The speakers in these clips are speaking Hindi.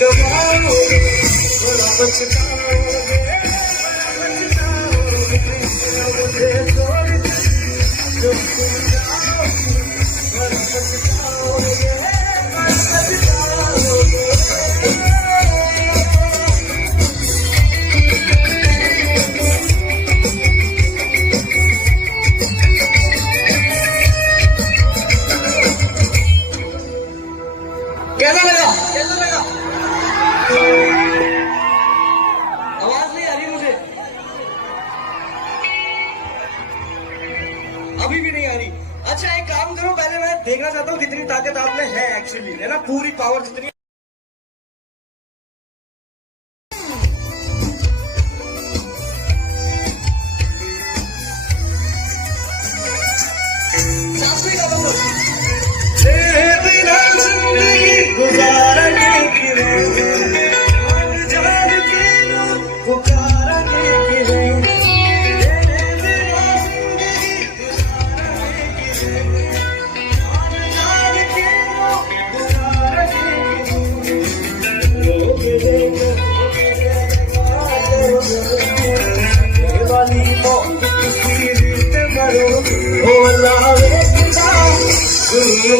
कमाओगे बड़ा पछताओगे मुझे छोड़ के जो तुम जाओगे बड़ा पछताओगे बड़ा पछताओगे। कैसा लगा? कैसा लगा? आवाज नहीं आ रही मुझे, अभी भी नहीं आ रही। अच्छा एक काम करो, पहले मैं देखना चाहता हूँ कितनी ताकत आप में है एक्चुअली, है ना, पूरी पावर जितनी।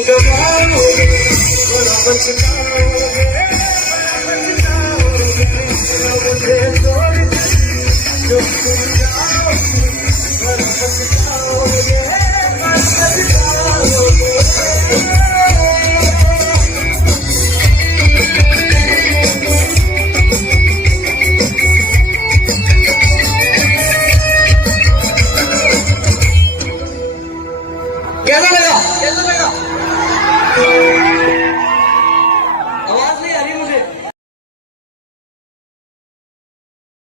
कमाओगे बड़ा पछताओगे।